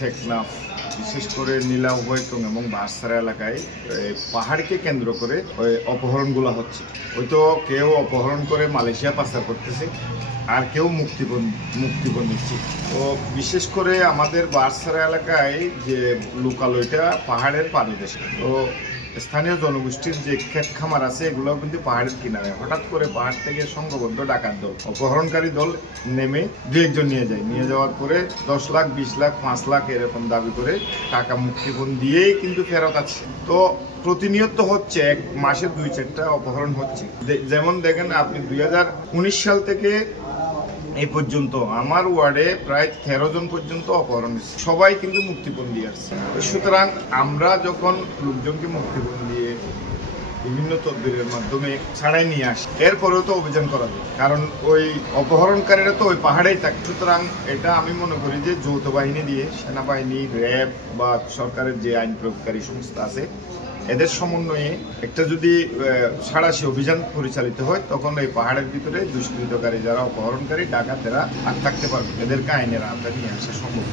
টেকনাফ বিশেষ করে নীলা উভয়টং এবং বাঁশছড়া এলাকায় পাহাড়কে কেন্দ্র করে অপহরণগুলো হচ্ছে। হয়তো কেউ অপহরণ করে মালয়েশিয়া পাচার করতেছে, আর কেউ মুক্তিপণ নিচ্ছে। তো বিশেষ করে আমাদের বাঁশছড়া এলাকায় যে লোকালয়টা পাহাড়ের পাদদেশে, তো স্থানীয় জনগোষ্ঠীর যে ক্ষেত খামার আছে এগুলো কিন্তু পাহাড়ের কিনারে। হঠাৎ করে পাহাড় থেকে সংঘবদ্ধ ডাকাত দল, অপহরণকারী দল নেমে দু একজন নিয়ে যাওয়ার পরে 10 লাখ, 20 লাখ, 5 লাখ এরকম দাবি করে টাকা মুক্তিপণ দিয়েই কিন্তু ফেরত আছে। তো প্রতিনিয়ত হচ্ছে, এক মাসে 2-4টা অপহরণ হচ্ছে। যেমন দেখেন আপনি 2019 সাল থেকে এই পর্যন্ত আমার ওয়ার্ডে প্রায় 13 জন পর্যন্ত অপহরণ হয়েছে, সবাই কিন্তু মুক্তিপণ দিয়ে আসছে। সুতরাং আমরা যখন লোকজনকে মুক্তিপণ দিয়ে বিভিন্ন তদবিরের মাধ্যমে ছাড়াই নিয়ে আসি, এরপরেও তো অভিযান করা যায়, কারণ ওই অপহরণকারীরা তো ওই পাহাড়েই থাকে। সুতরাং এটা আমি মনে করি যে যৌথ বাহিনী দিয়ে, সেনাবাহিনী, র্যাব বা সরকারের যে আইন প্রয়োগকারী সংস্থা আছে, এদের সমন্বয়ে একটা যদি সাঁড়াশি অভিযান পরিচালিত হয়, তখন এই পাহাড়ের ভিতরে দুষ্কৃতকারী যারা অপহরণকারী ডাকাতেরা আর থাকতে পারবে, এদেরকে আইনের আওতায় নিয়ে আসা সম্ভব।